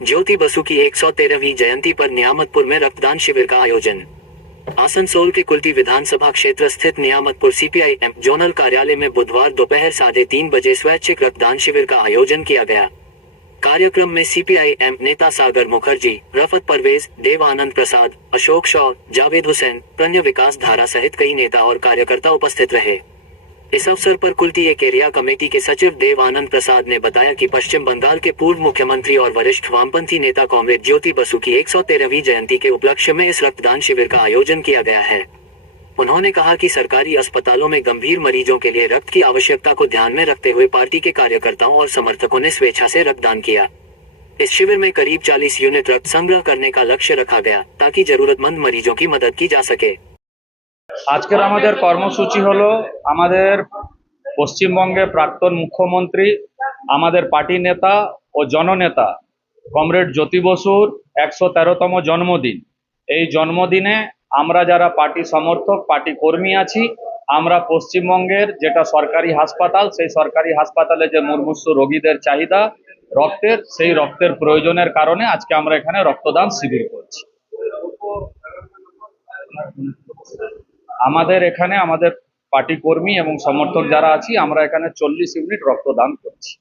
ज्योति बसु की 113वीं जयंती पर नियामतपुर में रक्तदान शिविर का आयोजन। आसनसोल के कुल्टी विधानसभा क्षेत्र स्थित नियामतपुर सीपीआई एम जोनल कार्यालय में बुधवार दोपहर 3:30 बजे स्वैच्छिक रक्तदान शिविर का आयोजन किया गया। कार्यक्रम में सीपीआई एम नेता सागर मुखर्जी, रफत परवेज, देव आनंद प्रसाद, अशोक शॉ, जावेद हुसैन, प्रण्य विकास धारा सहित कई नेता और कार्यकर्ता उपस्थित रहे। इस अवसर पर कुल्टी एक एरिया कमेटी के सचिव देव आनंद प्रसाद ने बताया कि पश्चिम बंगाल के पूर्व मुख्यमंत्री और वरिष्ठ वामपंथी नेता कॉमरेड ज्योति बसु की 113वीं जयंती के उपलक्ष्य में इस रक्तदान शिविर का आयोजन किया गया है। उन्होंने कहा कि सरकारी अस्पतालों में गंभीर मरीजों के लिए रक्त की आवश्यकता को ध्यान में रखते हुए पार्टी के कार्यकर्ताओं और समर्थकों ने स्वेच्छा से रक्तदान किया। इस शिविर में करीब 40 यूनिट रक्त संग्रह करने का लक्ष्य रखा गया ताकि जरूरतमंद मरीजों की मदद की जा सके। আজকের আমাদের কর্মসূচি হলো আমাদের পশ্চিমবঙ্গের প্রাক্তন মুখ্যমন্ত্রী, আমাদের পার্টি নেতা ও জননেতা কমরেড জ্যোতি বসুর 113তম জন্মদিন। এই জন্মদিনে আমরা যারা পার্টি সমর্থক, পার্টি কর্মী আছি, আমরা পশ্চিমবঙ্গের যেটা সরকারি হাসপাতাল, সেই সরকারি হাসপাতালে যে মুমূর্ষু রোগীদের চাহিদা রক্তের, সেই রক্তের প্রয়োজনের কারণে আজকে আমরা এখানে রক্তদান শিবির করছি। আমাদের এখানে আমাদের পার্টি কর্মী এবং সমর্থক যারা আছি, আমরা এখানে 40 ইউনিট রক্তদান করছি।